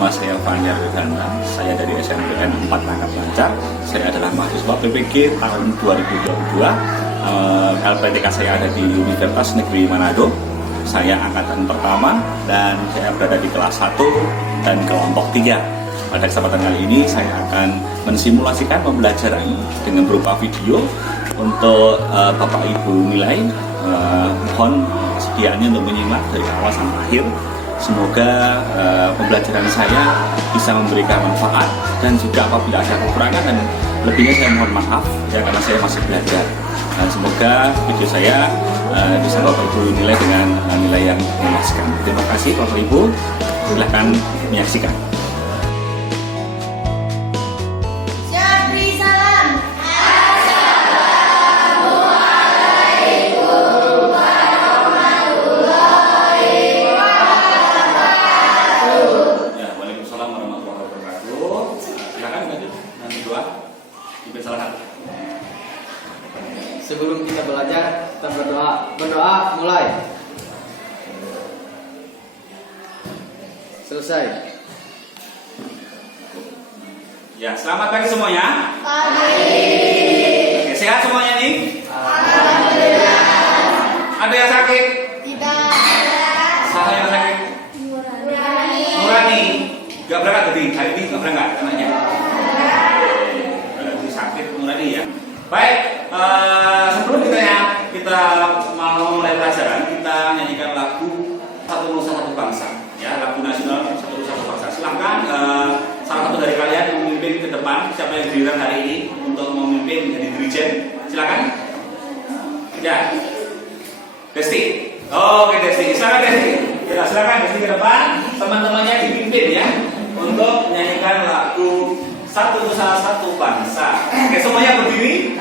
Nama saya Fajar Ridhana, saya dari SNPN 4 Langkat Lancar. Saya adalah mahasiswa PPG tahun 2022. LPTK saya ada di Universitas Negeri Manado. Saya angkatan pertama dan saya berada di kelas 1 dan kelompok 3. Pada kesempatan kali ini saya akan mensimulasikan pembelajaran dengan berupa video untuk Bapak Ibu nilai. Mohon sediaannya untuk menyimak dari awal sampai akhir. Semoga pembelajaran saya bisa memberikan manfaat, dan juga apabila ada kekurangan dan lebihnya saya mohon maaf ya, karena saya masih belajar. Dan semoga video saya bisa Bapak Ibu nilai dengan nilai yang memuaskan. Terima kasih Bapak Ibu, silahkan menyaksikan. Sebelum kita belajar, kita berdoa. Berdoa, mulai. Selesai. Ya, selamat pagi semuanya. Pagi. Oke, sehat semuanya nih? Alhamdulillah. Ada yang sakit? Tidak. Siapa yang sakit? Nurani. Gak berangkat tadi? Hari ini gak berangkat anaknya? Berarti sakit Nurani ya. Baik, sebelum kita mau mulai pelajaran, kita nyanyikan lagu Satu Nusa Satu Bangsa, ya, lagu nasional Satu Nusa Satu Bangsa. Silahkan salah satu dari kalian yang memimpin ke depan. Siapa yang giliran hari ini untuk memimpin menjadi dirijen? Silakan. Ya, Desti. Oh, oke Desti. Silakan Desti. Ya, silakan Desti ke depan. Teman-temannya dipimpin ya untuk menyanyikan lagu Satu Nusa Satu Bangsa. Oke, semuanya berdiri.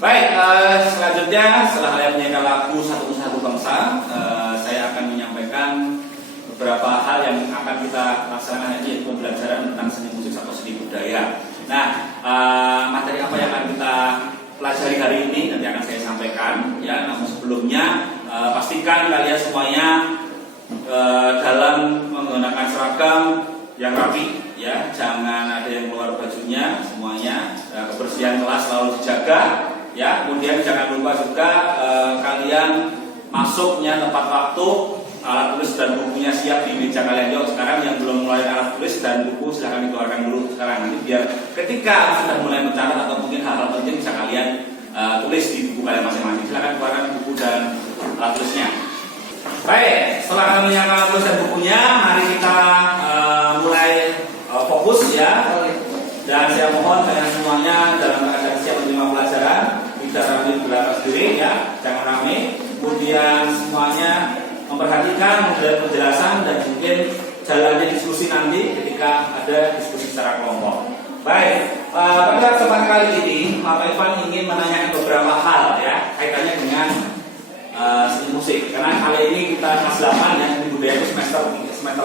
Baik, selanjutnya setelah kalian menyanyikan lagu Satu Nusa Satu Bangsa, saya akan menyampaikan beberapa hal yang akan kita laksanakan, yaitu pembelajaran tentang seni musik atau seni budaya. Nah, materi apa yang akan kita pelajari hari ini nanti akan saya sampaikan ya. Namun sebelumnya pastikan kalian semuanya dalam menggunakan seragam yang rapi ya, jangan ada yang keluar bajunya, semuanya kebersihan kelas selalu dijaga. Ya, kemudian jangan lupa juga kalian masuknya tepat waktu, alat tulis dan bukunya siap di meja kalian. Yuk, sekarang yang belum mulai alat tulis dan buku silahkan dikeluarkan dulu sekarang, nanti biar ketika sudah mulai mencatat atau mungkin hal-hal penting bisa kalian tulis di buku kalian masing-masing. Silahkan keluarkan buku dan alat tulisnya. Baik, setelah kalian menyiapkan alat tulis dan bukunya, mari kita mulai fokus ya. Dan saya mohon kalian semuanya dalam keadaan siap menerima pelajaran, tidak ramai belakang sendiri ya, jangan ramai. Kemudian semuanya memperhatikan model penjelasan dan mungkin jalannya diskusi nanti ketika ada diskusi secara kelompok. Baik, pada kesempatan kali ini Pak Ivan ingin menanyakan beberapa hal ya kaitannya dengan seni musik. Karena kali ini kita kelas 8 ya, seni budaya itu semester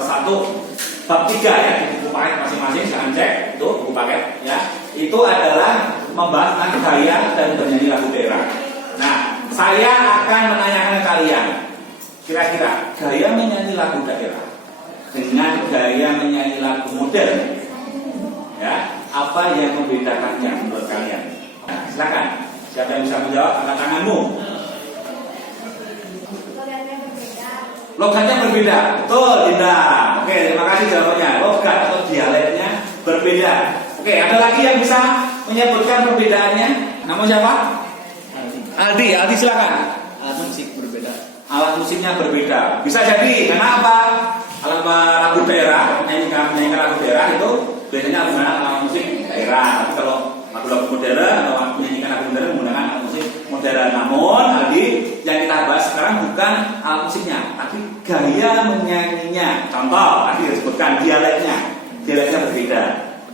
1 bab 3 ya, di buku paket masing-masing, jangan cek itu buku paket ya. Itu adalah membahas tentang gaya dan bernyanyi lagu daerah. Nah, saya akan menanyakan ke kalian, kira-kira gaya menyanyi lagu daerah dengan gaya menyanyi lagu modern, ya, apa yang membedakannya menurut kalian? Nah, silakan. Siapa yang bisa menjawab? Angkat tanganmu. Logatnya berbeda. Betul, Dinda. Oke, terima kasih jawabannya. Logat atau dialeknya berbeda. Oke, ada lagi yang bisa menyebutkan perbedaannya? Nama siapa? Aldi. Aldi silakan. Alat musik berbeda. Alat musiknya berbeda. Bisa jadi. Kenapa? Alat lagu daerah, menyanyikan lagu daerah itu biasanya menggunakan alat musik daerah. Tapi kalau lagu modern atau menyanyikan lagu modern menggunakan alat musik modern. Namun, Aldi, yang kita bahas sekarang bukan alat musiknya, tapi gaya menyanyinya. Contoh, tadi disebutkan dialeknya berbeda,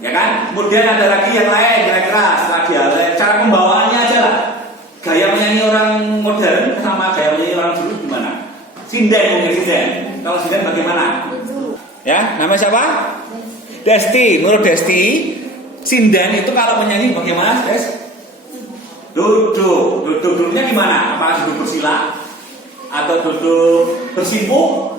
ya kan? Kemudian ada lagi yang lain, kira-kira setelah dialek, cara pembawaannya aja lah. Gaya menyanyi orang modern sama gaya menyanyi orang dulu gimana? Sinden mungkin sinden. Kalau sinden bagaimana? Ya, nama siapa? Desti. Menurut Desti, sinden itu kalau menyanyi bagaimana, Des? Duduknya gimana? Apakah duduk bersila atau duduk bersimpu?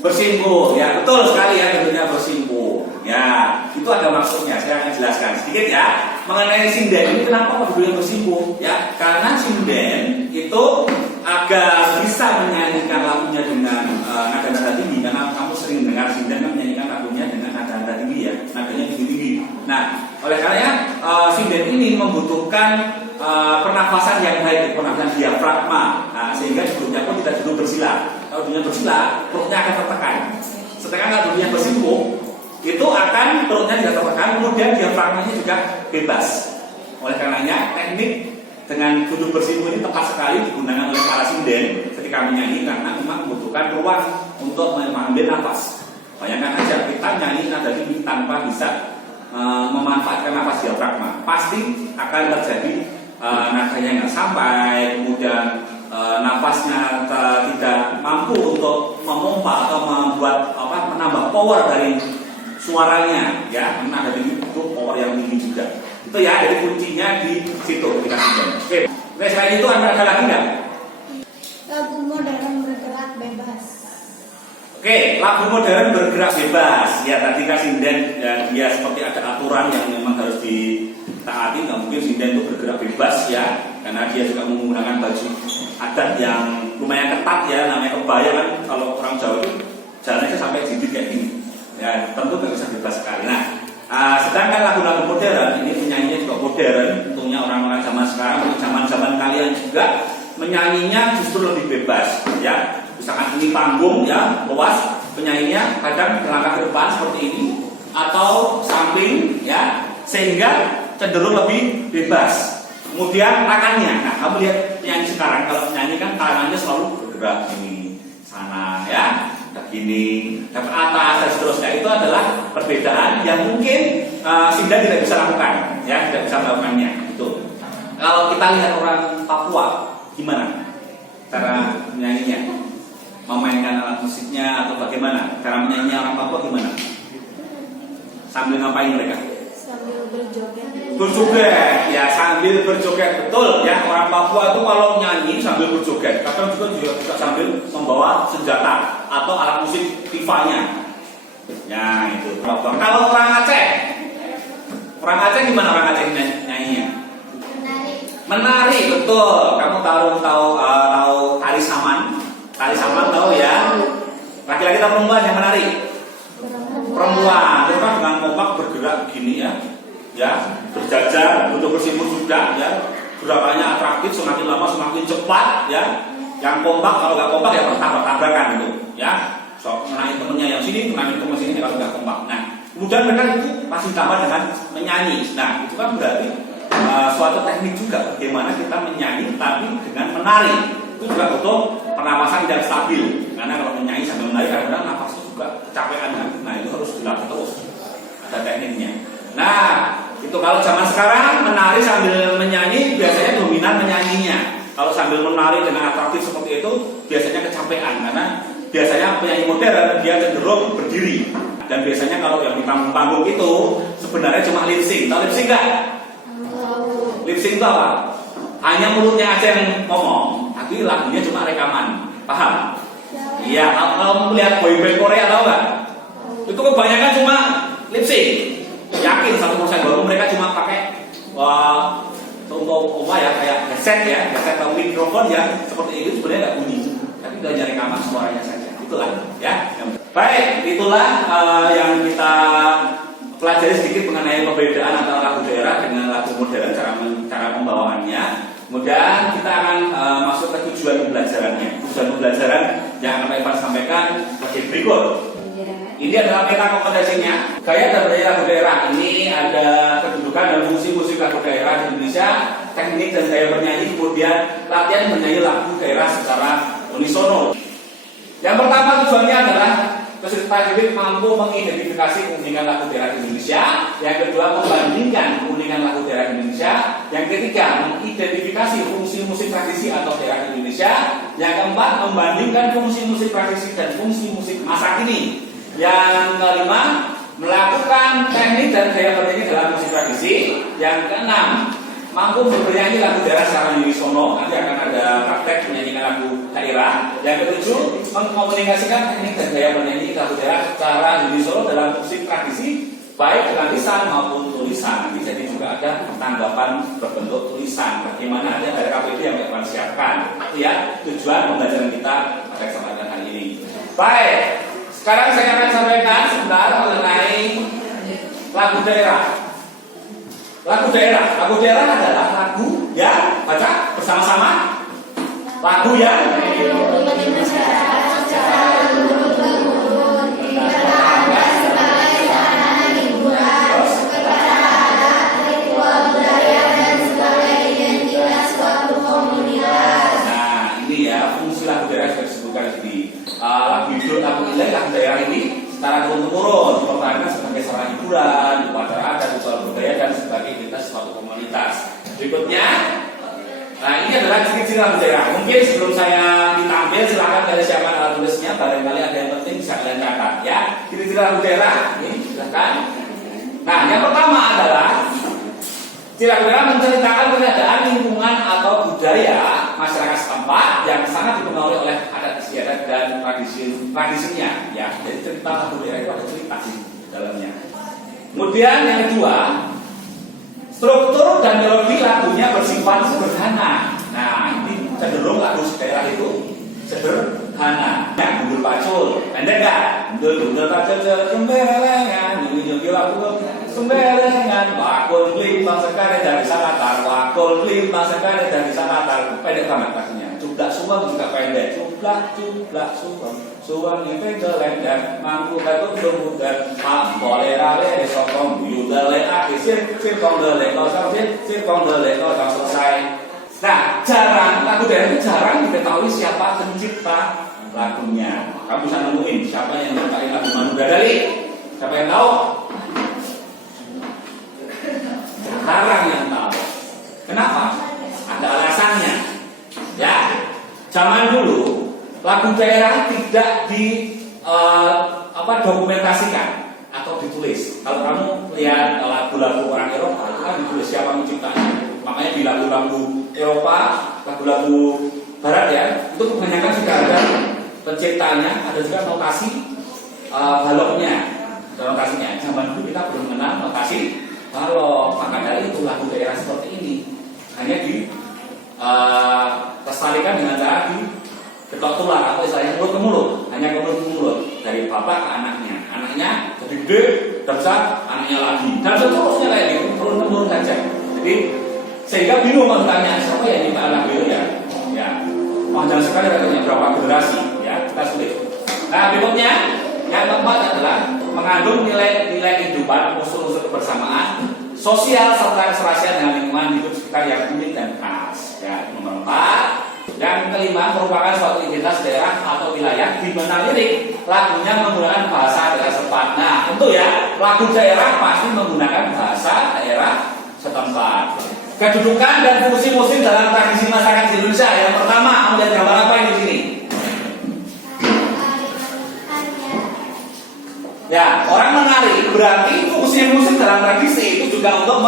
Bersimpu, ya betul sekali ya, duduknya bersimpu. Ya, itu ada maksudnya. Saya akan jelaskan sedikit ya mengenai sinden ini. Kenapa duduknya bersimpu? Ya, karena sinden itu agak bisa menyanyikan lagunya dengan nada-nada tinggi. Karena kamu sering dengar sinden kan menyanyikan lagunya dengan nada-nada tinggi ya, nadanya tinggi-tinggi. Nah, oleh karena sinden ini membutuhkan pernafasan yang baik, pernafasan diafragma. Nah, sehingga duduknya pun tidak duduk bersila. Kalau duduknya bersila, perutnya akan tertekan. Sedangkan kalau duduknya bersimpu, itu akan perutnya tidak tertekan, kemudian diafragmanya juga bebas. Oleh karenanya, teknik dengan duduk bersimpu ini tepat sekali digunakan oleh para sinden ketika menyanyi karena memang membutuhkan ruang untuk mengambil nafas. Bayangkan aja kita nyanyi nada tinggi tanpa bisa memanfaatkan nafas diafragma, pasti akan terjadi nadanya nggak sampai, kemudian nafasnya tidak mampu untuk memompa atau membuat menambah power dari suaranya, ya. Nada tinggi itu power yang tinggi juga. Itu ya, jadi kuncinya di situ ketika sinden. Oke, selain itu ada lagi nggak? Lagu modern bergerak bebas. Oke, lagu modern bergerak bebas. Ya, tadi kan sinden ya, dia seperti ada aturan yang memang harus ditaati. Nggak mungkin sinden itu bergerak bebas ya, karena dia juga menggunakan baju adat yang lumayan ketat ya, namanya kebaya kan. Kalau orang Jawa itu jalannya sampai jidat kayak gini. Ya, tentu nggak bisa bebas sekali. Nah, sedangkan lagu-lagu modern ini penyanyinya juga modern. Tentunya orang-orang zaman sekarang, zaman-zaman kalian juga menyanyinya justru lebih bebas ya. Misalkan ini panggung ya, luas, penyanyinya kadang melangkah ke depan seperti ini atau samping ya, sehingga cenderung lebih bebas. Kemudian tangannya, nah kamu lihat penyanyi sekarang, kalau penyanyi kan tangannya selalu bergerak ini sana ya, begini, ke atas dan seterusnya. Itu adalah perbedaan yang mungkin sinden tidak bisa lakukan ya, tidak bisa melakukannya. Itu. Kalau kita lihat orang Papua, gimana cara menyanyinya? Memainkan alat musiknya atau bagaimana? Cara menyanyi orang Papua gimana? Sambil ngapain mereka? Sambil berjoget. Berjoget, ya sambil berjoget, betul ya. Orang Papua itu kalau nyanyi sambil berjoget, kadang juga sambil membawa senjata atau alat musik tifanya. Ya itu. Kalau orang Aceh gimana orang Aceh nyanyinya? Menari, betul. Kamu tahu tari saman? Tari saman tahu ya? Laki-laki atau perempuan yang menari? Perempuan. Itu kan dengan kompak bergerak begini ya. Ya, berjajar, duduk bersimpu juga ya. Gerakannya atraktif, semakin lama semakin cepat ya. Yang kompak, kalau nggak kompak ya bertabrak-tabrakan gitu ya. So, mengenai temennya yang sini, mengenai temen sini kalau nggak kompak. Nah, kemudian mereka itu masih tambah dengan menyanyi. Nah, itu kan berarti suatu teknik juga bagaimana kita menyanyi tapi dengan menari. Itu juga butuh pernapasan yang stabil. Karena kalau menyanyi sambil menari kadang-kadang nafas itu juga kecapean kan. Nah, itu harus dilatih terus. Ada tekniknya. Nah, itu kalau zaman sekarang menari sambil menyanyi biasanya dominan menyanyinya. Kalau sambil menari dengan atraktif seperti itu biasanya kecapean karena biasanya penyanyi modern dia cenderung berdiri. Dan biasanya kalau yang di panggung-panggung itu sebenarnya cuma lip sync. Tahu lip sync nggak? Lip sync itu apa? Hanya mulutnya aja yang ngomong, tapi lagunya cuma rekaman. Paham? Iya, kalau melihat boyband Korea tahu nggak? Itu kebanyakan cuma lip sync. Yakin 100% bahwa mereka cuma pakai untuk apa ya, kayak headset atau mikrofon yang seperti itu sebenarnya nggak bunyi, tapi dia hanya rekaman suaranya saja. Itulah ya. Baik, itulah yang kita pelajari sedikit mengenai perbedaan antara lagu daerah dengan lagu modern, cara pembawaannya. Kemudian kita akan masuk ke tujuan pembelajarannya. Tujuan pembelajaran yang akan Pak Ivan sampaikan sebagai berikut. Ini adalah peta kompetensinya. Gaya dan budaya lagu daerah. Ini ada kedudukan dan fungsi musik lagu daerah di Indonesia, teknik dan gaya bernyanyi, kemudian latihan menyanyi lagu daerah secara unisono. Yang pertama tujuannya adalah peserta didik mampu mengidentifikasi keunikan lagu daerah di Indonesia. Yang kedua, membandingkan keunikan lagu daerah di Indonesia. Yang ketiga, mengidentifikasi fungsi musik tradisi atau daerah di Indonesia. Yang keempat, membandingkan fungsi musik tradisi dan fungsi musik masa kini. Yang kelima, melakukan teknik dan gaya bernyanyi dalam musik tradisi. Yang keenam, mampu bernyanyi lagu daerah secara unisono. Nanti akan ada praktek menyanyikan lagu daerah. Yang ketujuh, mengkomunikasikan teknik dan gaya bernyanyi lagu daerah secara unisono dalam musik tradisi, baik dengan lisan maupun tulisan. Jadi juga ada tanggapan berbentuk tulisan. Bagaimana ada KPD yang akan siapkan. Itu ya tujuan pembelajaran kita pada kesempatan hari ini. Baik, sekarang saya akan sampaikan sebentar mengenai lagu daerah. Lagu daerah adalah lagu yang baca bersama-sama. Lagu yang lagu hidup, lagu ilek, lagu daerah ini secara turun-temurun dipertahankan sebagai sarana hiburan, upacara adat, ritual budaya dan sebagai identitas suatu komunitas. Berikutnya, nah ini adalah ciri-ciri lagu daerah. Mungkin sebelum saya ditampil, silakan kalian siapkan alat tulisnya. Barangkali ada yang penting bisa kalian catat ya. Ciri-ciri lagu daerah ini silakan. Nah, yang pertama adalah ciri lagu daerah menceritakan keadaan lingkungan atau budaya masyarakat setempat yang sangat dipengaruhi oleh adat istiadat dan tradisinya ya. Jadi cerita lagu daerah itu ada cerita di dalamnya. Kemudian yang kedua, struktur dan melodi lagunya bersifat sederhana. Nah, ini cenderung lagu daerah itu sederhana. Ya, gundul pacul, pendek gak? Gundul pacul sembelengan, nyugi lagu sembelengan, wakul lima sekali dari sana tar, wakul lima sekali dari sana tar. Pendek banget lagunya. Cuplak suwang juga pendek. Cuplak suwang itu gelendang, mampu batuk bermudan, boleh rale sokong yudale akhir sirkong dele kosong sirkong dele kosong selesai. Nah, lagu daerah itu jarang diketahui siapa pencipta lagunya. Kamu bisa nemuin siapa yang menciptakan lagu Manu Gadali? Siapa yang tahu? Jarang yang tahu. Kenapa? Ada alasannya. Ya, zaman dulu lagu daerah tidak dokumentasikan atau ditulis. Kalau kamu lihat lagu-lagu orang Eropa itu kan ditulis siapa menciptanya. Makanya di lagu-lagu Eropa, lagu-lagu Barat ya, itu kebanyakan sudah ada penciptanya, ada juga notasi baloknya, ada notasinya. Zaman dulu kita belum mengenal notasi balok, maka dari itu lagu daerah seperti ini hanya dilestarikan dengan cara diketok tular atau istilahnya mulut ke mulut, hanya ke mulut ke mulut dari bapak ke anaknya, anaknya jadi gede, besar, anaknya lagi, dan seterusnya kayak gitu, turun temurun saja. Jadi sehingga bingung kalau tanya siapa yang nyiptain lagu itu ya, panjang sekali katanya berapa generasi, ya kita sulit. Nah berikutnya yang keempat adalah mengandung nilai-nilai kehidupan, unsur-unsur kebersamaan, sosial serta keserasian dengan lingkungan hidup sekitar yang unik dan khas. Ya, nomor 4. Yang kelima merupakan suatu identitas daerah atau wilayah di mana lirik lagunya menggunakan bahasa daerah setempat. Nah, tentu ya lagu daerah pasti menggunakan bahasa daerah setempat. Kedudukan dan fungsi musik dalam tradisi masyarakat di Indonesia. Yang pertama, melihat gambar apa ini di sini? Ya, orang menari. Berarti fungsi musik dalam tradisi itu juga untuk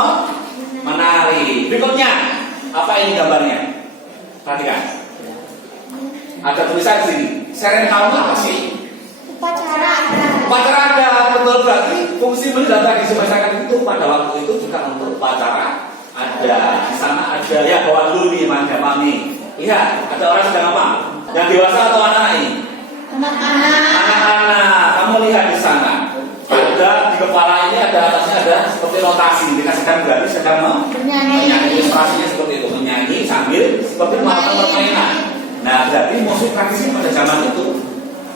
menari. Berikutnya, apa ini gambarnya? Perhatikan. Ada tulisan di sini. Serentakun apa sih? Upacara. Upacara ada, betul, berarti fungsi mendatang di masyarakat itu pada waktu itu juga untuk upacara ada. Di sana ada, ya bawa dulu nih Mami. Lihat, ada orang sedang apa? Yang dewasa atau anak-anak ini? Anak-anak. Anak-anak, kamu lihat di sana. Ada di kepala ini ada atasnya ada seperti notasi. Dikasihkan berarti sedang menyanyi. Ilustrasinya seperti itu, menyanyi sambil seperti melakukan permainan. Nah, berarti musik tradisi pada zaman itu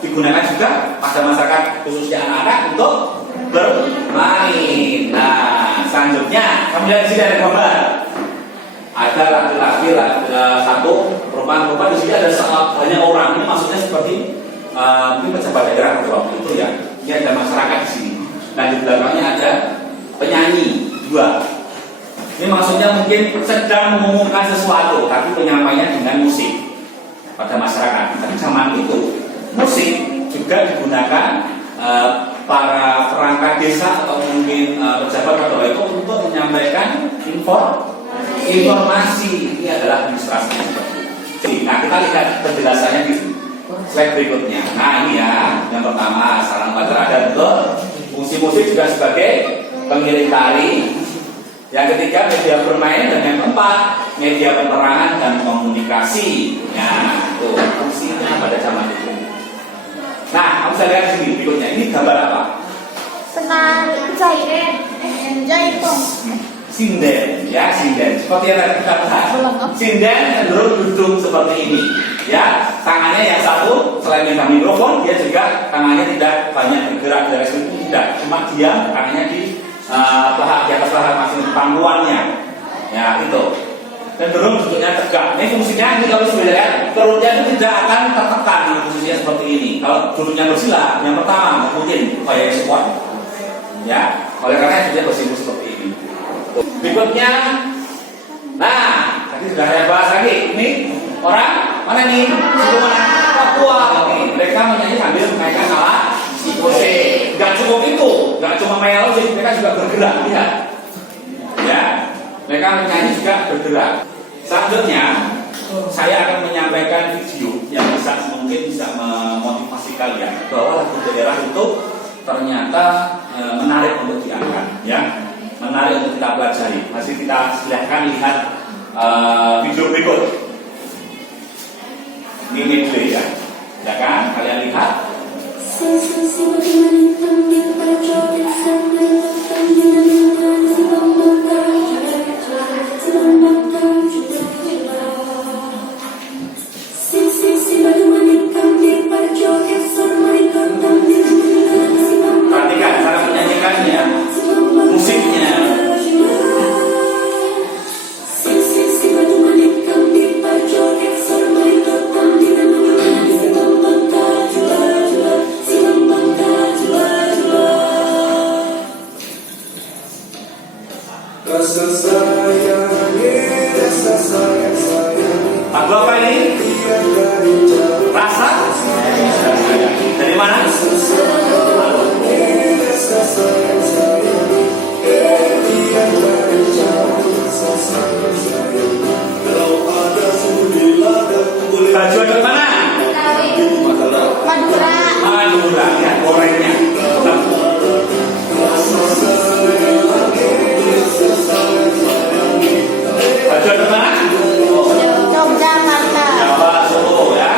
digunakan juga pada masyarakat khususnya anak-anak untuk bermain. Nah, selanjutnya kamu lihat di sini ada gambar. Ada laki-laki satu perempuan di sini ada banyak orang. Ini maksudnya seperti mungkin pejabat daerah pada waktu itu ya. Ini ada masyarakat di sini. Dan di belakangnya ada penyanyi dua. Ini maksudnya mungkin sedang mengumumkan sesuatu, tapi penyampaiannya dengan musik pada masyarakat. Tapi zaman itu musik juga digunakan para perangkat desa atau mungkin pejabat atau itu untuk menyampaikan informasi. Ini adalah ilustrasinya seperti itu. Nah, kita lihat penjelasannya di slide berikutnya. Nah, ini ya, yang pertama sarana upacara adat betul. Fungsi musik juga sebagai pengiring tari. Yang ketiga media bermain, dan yang keempat media penerangan dan komunikasi. Nah, itu fungsinya pada zaman itu. Nah, kamu bisa lihat di sini berikutnya. Ini gambar apa? Penari jaitung. Sinden, ya sinden. Seperti yang tadi kita bahas. Sinden cenderung duduk seperti ini, ya. Tangannya yang satu selain megang mikrofon, dia juga tangannya tidak banyak bergerak dari situ, tidak. Cuma diam, tangannya di di atas paha masing pangkuannya, ya itu. Cenderung duduknya tegak. Ini fungsinya ini kalau sudah lihat perutnya itu tidak akan tertekan. Fungsinya seperti ini. Kalau duduknya bersila, yang pertama mungkin upaya support, ya. Oleh karena dia bersifat seperti ini. Berikutnya, nah tadi sudah saya bahas lagi. Ini orang mana nih? Suku mana? Papua. Nih, mereka menyanyi sambil memainkan alat musik. Gak cukup itu, gak cuma melodi, mereka juga bergerak. Lihat, ya. Mereka menyanyi juga bergerak. Selanjutnya, saya akan menyampaikan video yang mungkin bisa memotivasi kalian bahwa lagu daerah itu ternyata menarik untuk diangkat, ya. Menarik untuk kita pelajari. Masih kita silahkan lihat video berikut. Ini medley ya, ya kan? Kalian lihat. Perhatikan cara menyanyikannya, musiknya. Lagu apa ini? Rasa? Dari mana? Baju ada mana? Madura. Madura, ya, gorengnya. Baju ada mana? Yogyakarta. Jawa, Solo, ya.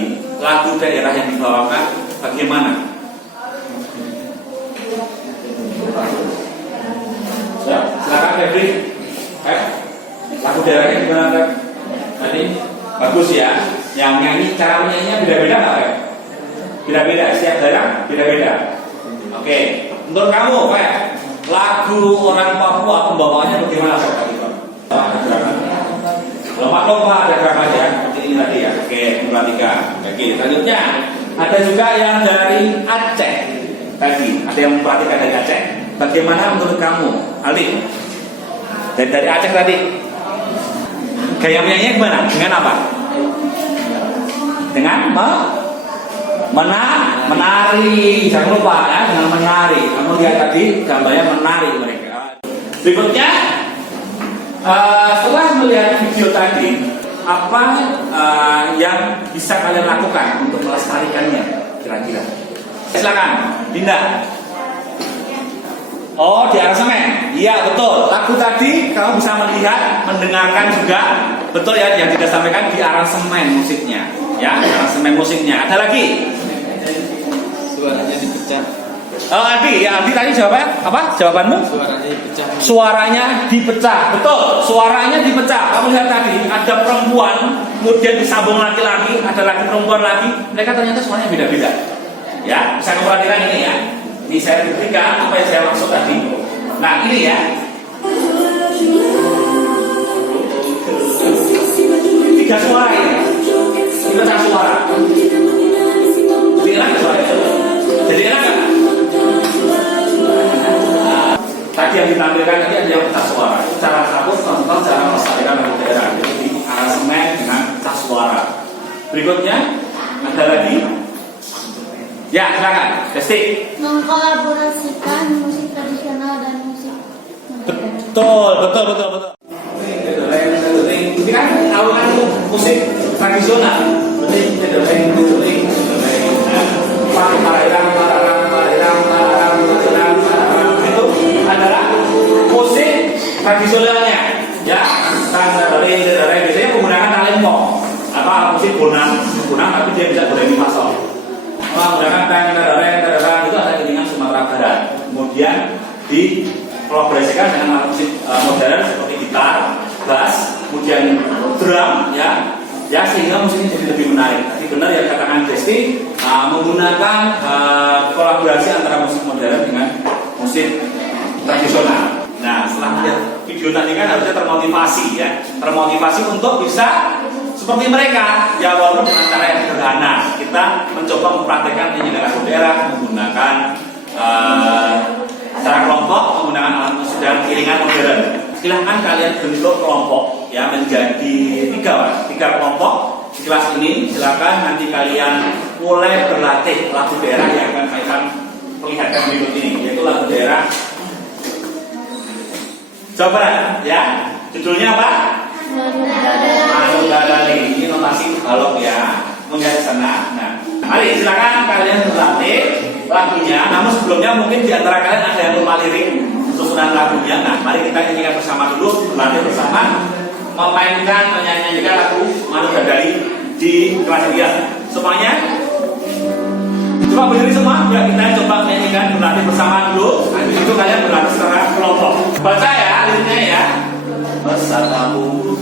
tadi, lagu daerah yang dibawakan bagaimana? Ya, silakan Febri. Lagu daerahnya gimana? Tadi bagus ya. Yang nyanyi, cara menyanyinya beda-beda nggak, Feb? Beda-beda, setiap daerah beda-beda. Oke, untuk kamu, Feb, lagu orang Papua pembawaannya bagaimana, Feb? Lompat-lompat ada gerakan ya, seperti ini tadi ya. Oke, perhatikan. Oke, selanjutnya ada juga yang dari Aceh tadi. Ada yang memperhatikan dari Aceh. Bagaimana menurut kamu, Aldi? Dari Aceh tadi. Gaya menyanyinya gimana? Dengan apa? Dengan menari. Jangan lupa ya, dengan menari. Kamu lihat tadi gambarnya menari mereka. Berikutnya, setelah melihat video tadi, apa yang bisa kalian lakukan untuk melestarikannya kira-kira? Silakan, Dinda. Oh, di aransemen. Iya, betul. Lagu tadi kamu bisa melihat, mendengarkan juga. Betul ya, yang tidak sampaikan di aransemen musiknya. Ya, aransemen musiknya. Ada lagi? Suaranya dipecah. Oh, Aldi, ya Aldi tadi jawabannya apa? Jawabanmu? Suaranya dipecah. Suaranya dipecah. Betul, suaranya dipecah. Kamu lihat tadi ada perempuan, kemudian disambung laki-laki, ada lagi perempuan lagi. Mereka ternyata suaranya beda-beda. Ya, bisa kamu perhatikan ini ya. Ini saya buktikan apa yang saya maksud tadi. Nah, ini ya. Tiga suara ini. Dipecah suara. Jadi enak suara itu. Jadi enak kan? Tadi yang ditampilkan tadi ada yang pecah suara. Cara satu contoh cara melestarikan lagu daerah. Jadi aransemen dengan pecah suara. Berikutnya ada lagi. Ya, silakan. Besti. Mengkolaborasikan musik tradisional dan musik modern. Betul. Ini kan alunan musik tradisional. Itu adalah musik tradisionalnya. Ya, biasanya menggunakan talempong atau musik bonang tapi dia bisa berani masuk. Menggunakan teng itu ada iringan Sumatera Barat. Kemudian dikolaborasikan dengan alat musik modern seperti gitar, bass, kemudian drum ya sehingga musiknya jadi lebih menarik. Tadi benar yang katakan Desti, menggunakan kolaborasi antara musik modern dengan musik tradisional. Nah, setelah melihat video tadi kan harusnya termotivasi untuk bisa seperti mereka, ya walaupun dengan cara yang sederhana. Kita mencoba mempraktekkan penyanyi lagu daerah menggunakan secara kelompok, menggunakan alat musik dan iringan modern. Silahkan kalian bentuk kelompok ya menjadi tiga kelompok di kelas ini. Silahkan nanti kalian mulai berlatih lagu daerah yang akan saya perlihatkan berikut ini, yaitu lagu daerah Jawa Barat ya. Judulnya apa? Manunggaling. Ini notasi balok ya. Melihat sana. Nah, mari silakan kalian berlatih lagunya. Namun sebelumnya mungkin di antara kalian ada yang lupa lirik susunan lagunya. Nah, mari kita nyanyikan bersama dulu, berlatih bersama, menyanyikan lagu Manunggaling di kelas dia. Semuanya coba berdiri semua. Ya, kita coba menyanyikan berlatih bersama dulu. Habis itu kalian berlatih secara kelompok. Baca ya liriknya ya. Bersamamu.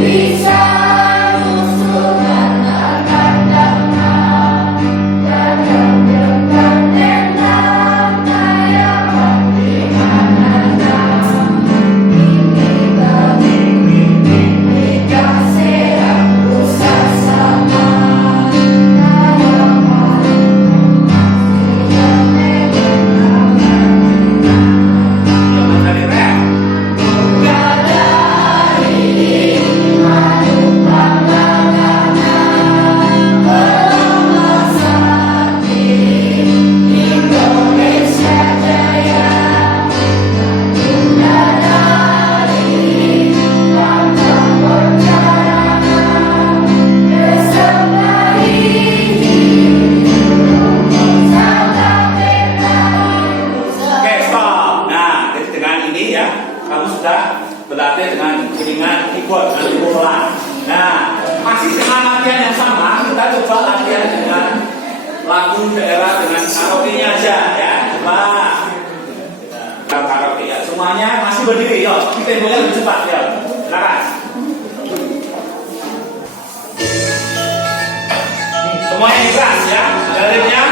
Selalu lagu daerah dengan karaoke-nya aja ya. Coba. Karaoke ya. Semuanya masih berdiri, yo. Kita mulai lebih cepat ya. Silakan. Semuanya keras ya. Dalilnya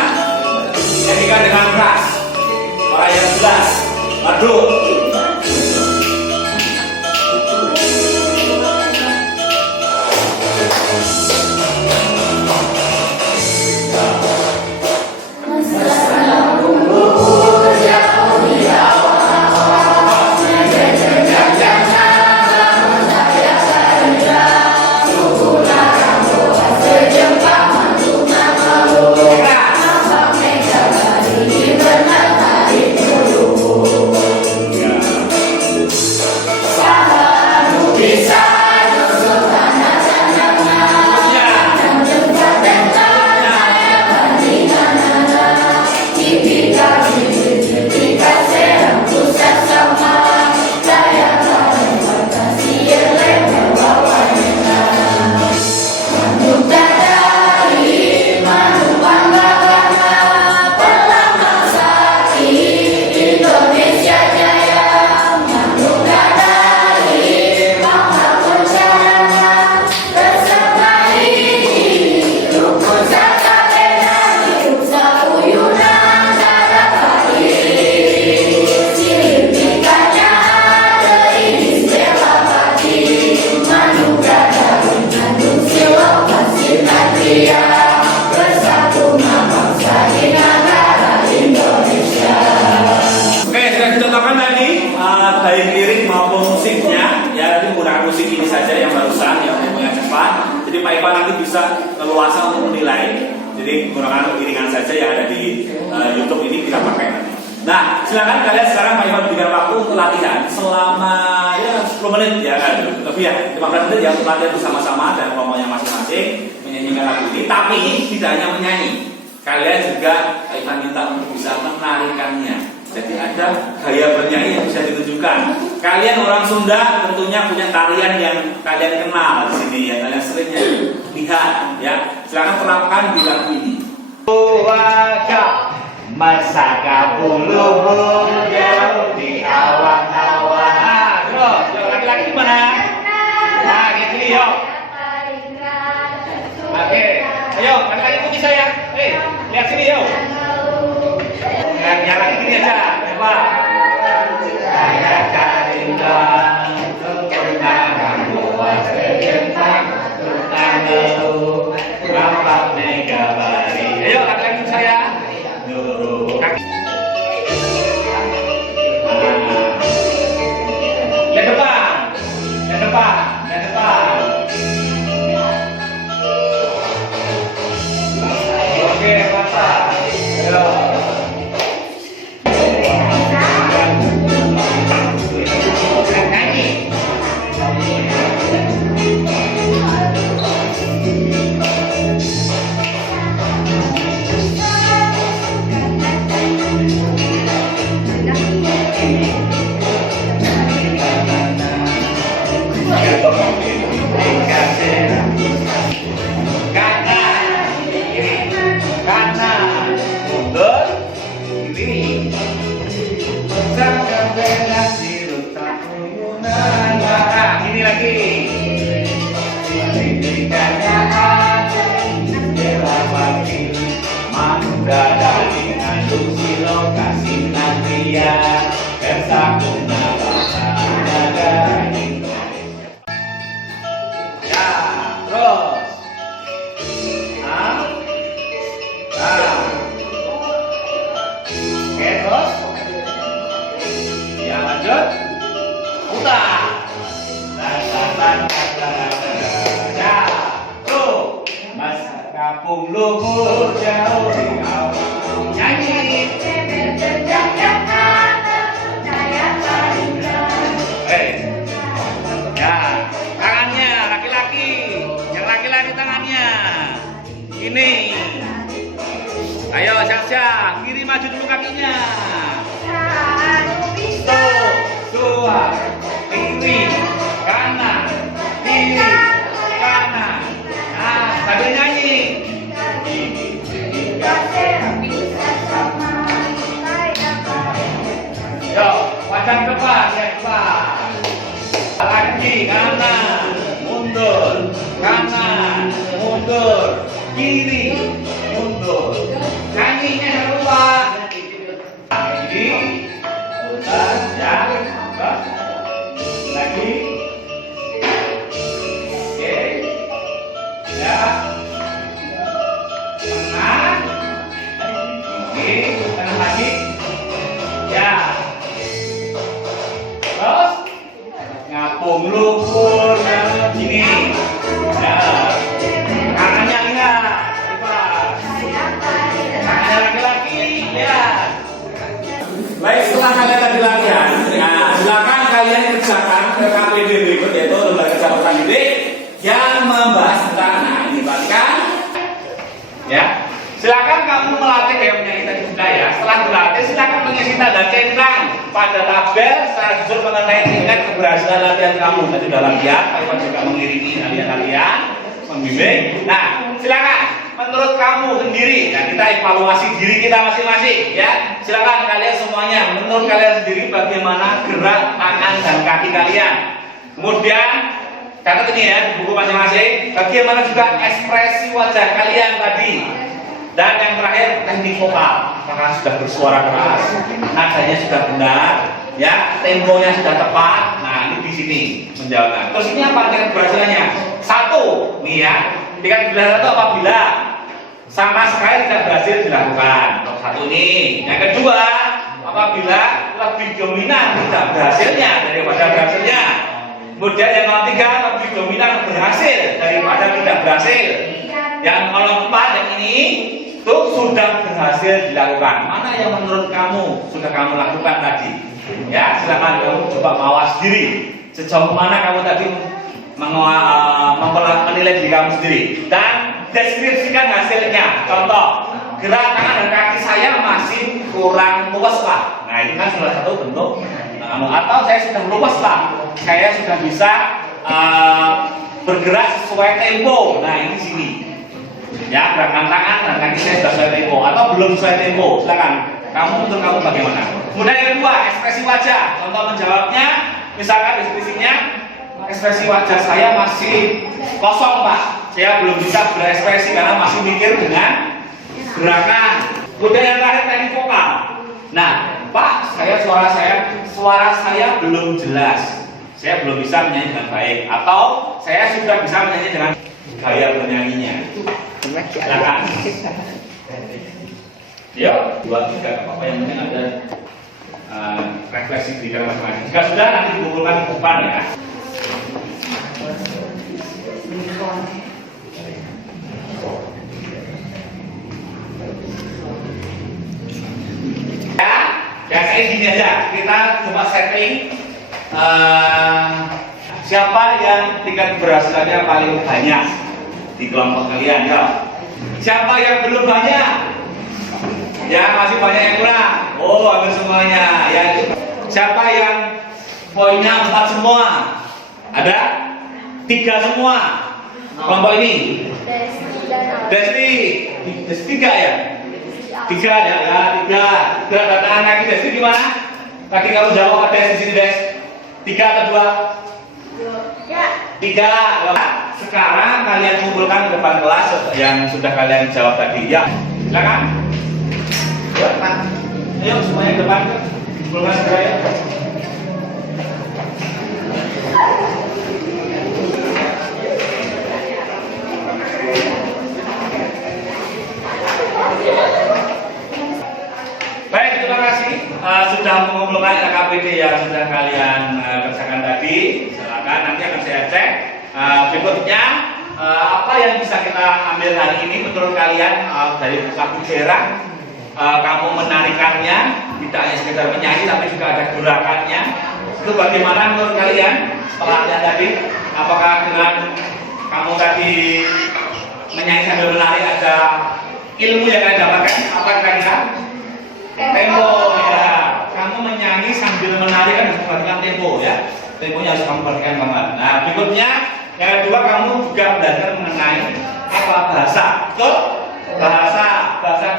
nyanyikan dengan keras. Suara yang jelas. Madu. Baik lirik maupun musiknya ya, nanti menggunakan musik ini saja yang barusan yang temponya cepat. Jadi Pak Ivan nanti bisa leluasa untuk menilai. Jadi menggunakan iringan saja yang ada di YouTube ini kita pakai nanti. Nah, silakan kalian sekarang Pak Ivan berikan waktu untuk latihan selama ya 10 menit ya kan, lebih ya 15 menit ya untuk latihan bersama-sama dan kelompoknya masing-masing menyanyikan lagu ini. Tapi tidak hanya menyanyi, kalian juga Pak Ivan minta untuk bisa menarikannya. Jadi ada gaya bernyanyi yang bisa ditunjukkan. Kalian orang Sunda tentunya punya tarian yang kalian kenal di sini ya, kalian sering lihat ya. Silakan terapkan di lagu ini. Wajah masa kabulu jauh di awan-awan. Nah, terus laki-laki gimana? Nah, gitu yuk. Oke, ayo laki-laki ikuti saya. Lihat sini yuk. Yang lagi gini aja, coba. Saya cari untuk kamu sejenak untuk rampak negabari. Ayo laki-laki saya. Yang depan, yang depan, yang depan. Oke, mantap. Ayo. Ini lagi. Manda dari ngandung silo kasih nantia bersakuna bangsa negara Indonesia. Ya, terus. Oke, terus. Ya, lanjut. Putar. Ya, tuh. Masa kampung luhur jauh di awan. Nyanyi. Ya, tangannya laki-laki. Yang laki-laki tangannya. Ini. Ayo, Syang, kiri maju dulu kakinya. Tuh, dua, kiri, kanan, kiri, kanan. Nah, sambil nyanyi. Oke, kanan lagi. Ya. Terus ngapung lukur gini. Ya. Kanannya lihat. Kanannya laki-laki lihat. Baik, setelah kalian tadi latihan, nah, silakan kalian kerjakan PKPD berikut, yaitu lembaga kerja peserta didik yang membahas tentang, nah ini perhatikan. Ya, silakan kamu melatih gaya menyanyi tadi sudah ya. Setelah berlatih, silakan mengisi tanda centang pada tabel secara jujur mengenai tingkat keberhasilan latihan kamu. Tadi sudah latihan, Pak juga mengiringi kalian membimbing. Nah, silakan menurut kamu sendiri. Nah, kita evaluasi diri kita masing-masing ya. Silakan kalian semuanya, menurut kalian sendiri bagaimana gerak tangan dan kaki kalian. Kemudian catat ini ya, buku masing-masing. Bagaimana juga ekspresi wajah kalian tadi. Dan yang terakhir teknik vokal. Apakah sudah bersuara keras, nadanya sudah benar, ya, temponya sudah tepat. Nah, ini di sini menjawabnya. Terus ini apa tingkat keberhasilannya? Satu, nih ya. Tingkat keberhasilan itu apabila sama sekali tidak berhasil dilakukan. Satu ini. Yang kedua, apabila lebih dominan tidak berhasilnya daripada berhasilnya. Kemudian yang ketiga, lebih dominan berhasil daripada tidak berhasil. Yang keempat, yang ini itu sudah berhasil dilakukan. Mana yang menurut kamu sudah kamu lakukan tadi? Ya, silakan kamu coba mawas diri. Sejauh mana kamu tadi menilai diri kamu sendiri dan deskripsikan hasilnya. Contoh, gerak tangan dan kaki saya masih kurang luas Pak. Nah, ini kan salah satu bentuk. Atau saya sudah luas Pak. Saya sudah bisa bergerak sesuai tempo. Nah, ini sini. Ya, gerakan tangan dan kaki saya sudah sesuai tempo atau belum sesuai tempo. Silakan. Menurut kamu bagaimana? Kemudian yang kedua, ekspresi wajah. Contoh menjawabnya, misalkan deskripsinya, ekspresi wajah saya masih kosong Pak. Saya belum bisa berekspresi karena masih mikir dengan gerakan. Kemudian yang terakhir teknik vokal. Nah, Pak, suara saya belum jelas. Saya belum bisa menyanyi dengan baik atau saya sudah bisa menyanyi dengan gaya bernyanyinya. Silakan. Yuk, 2, 3, apa yang penting ada refleksi di dalam masing-masing. Jika sudah nanti dikumpulkan di depan ya. Ya kayak gini aja. Kita coba setting siapa yang tingkat keberhasilannya paling banyak di kelompok kalian ya. Siapa yang belum banyak? Ya masih banyak yang kurang. Oh, ambil semuanya. Ya, siapa yang poinnya 4 semua? Ada 3 semua. Kelompok ini. Desti 3 ya. 3 ya, 3. Gerak tangan kaki Desti gimana? Kaki kamu jawab ada di sini Des. 3 atau 2? 3. Sekarang kalian kumpulkan di depan kelas yang sudah kalian jawab tadi. Ya, silakan. Ya, Pak. Ayo semuanya ke depan. Kumpulkan segera ya. Baik, terima kasih sudah mengumpulkan KPD yang sudah kalian kerjakan tadi. Silakan nanti akan saya cek. Berikutnya apa yang bisa kita ambil hari ini menurut kalian dari lagu daerah? Kamu menarikannya, tidak hanya sekedar menyanyi tapi juga ada gerakannya. Itu bagaimana menurut kalian setelah latihan tadi? Apakah dengan kamu tadi menyanyi sambil menari ada ilmu yang kalian dapatkan? Apa kira-kira? Tempo ya. Kamu menyanyi sambil menari kan harus memperhatikan tempo ya. Temponya harus kamu perhatikan banget. Nah, berikutnya yang kedua kamu juga belajar mengenai apa bahasa. Betul? Bahasa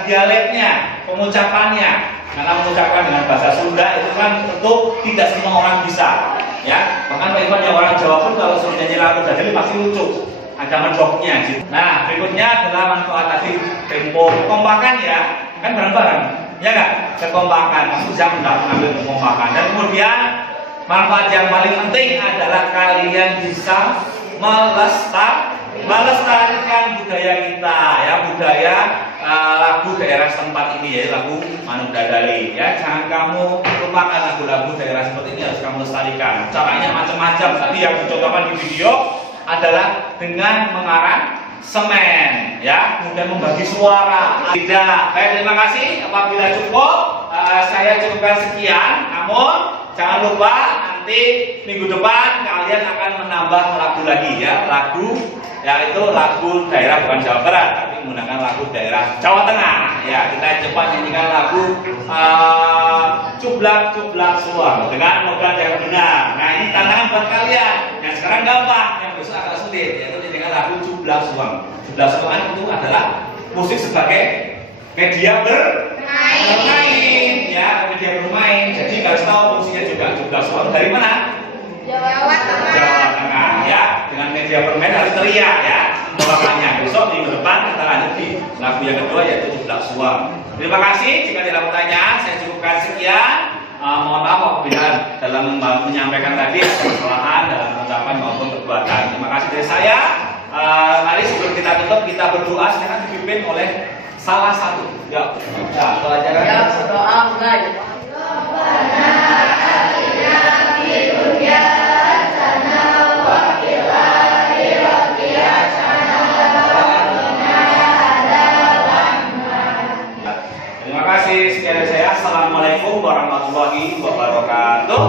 dialeknya, pengucapannya. Karena mengucapkan dengan bahasa Sunda itu kan tentu tidak semua orang bisa. Ya, bahkan Pak Iwan yang orang Jawa pun kalau suruh nyanyi lagu dadali pasti lucu. Ada medoknya gitu. Nah, berikutnya adalah manfaat tadi tempo, kekompakan ya. Kan bareng-bareng. Ya enggak? Kekompakan. Kamu bisa mengambil kekompakan. Dan kemudian manfaat yang paling penting adalah kalian bisa melestarikan budaya kita ya, budaya lagu daerah tempat ini, yaitu lagu Manuk Dadali. Ya, jangan kamu lupakan lagu-lagu daerah seperti ini, harus kamu lestarikan. Caranya macam-macam. Tadi yang dicontohkan di video adalah dengan mengarang semen, ya, kemudian membagi suara. Tidak. Baik, terima kasih. Apabila cukup, saya cukupkan sekian. Namun jangan lupa nanti minggu depan kalian akan menambah lagu lagi, ya, lagu yaitu lagu daerah bukan Jawa Barat, tapi menggunakan lagu daerah Jawa Tengah. Ya, kita coba nyanyikan lagu Cublak Cublak Suang dengan modal yang benar. Nah, ini tantangan buat kalian. Yang sekarang gampang, yang besok agak sulit, yaitu nyanyikan lagu Cublak Suang. Cublak Suang itu adalah musik sebagai media bermain, ya, media bermain. Jadi harus tahu fungsinya juga. Cublak Suang dari mana? Jawa Tengah, ya, dengan media bermain harus teriak, ya, makanya besok minggu depan kita lanjut di lagu yang kedua yaitu Cublak Suang. Terima kasih. Jika tidak ada pertanyaan, saya cukupkan sekian. Mohon maaf apabila dalam menyampaikan tadi ada kesalahan dalam ucapan maupun perbuatan. Terima kasih dari saya. Mari sebelum kita tutup kita berdoa, sekarang dipimpin oleh salah satu. Ya, pelajaran. Ya, berdoa mulai. Terima kasih. Sekian dari saya. Assalamualaikum warahmatullahi wabarakatuh.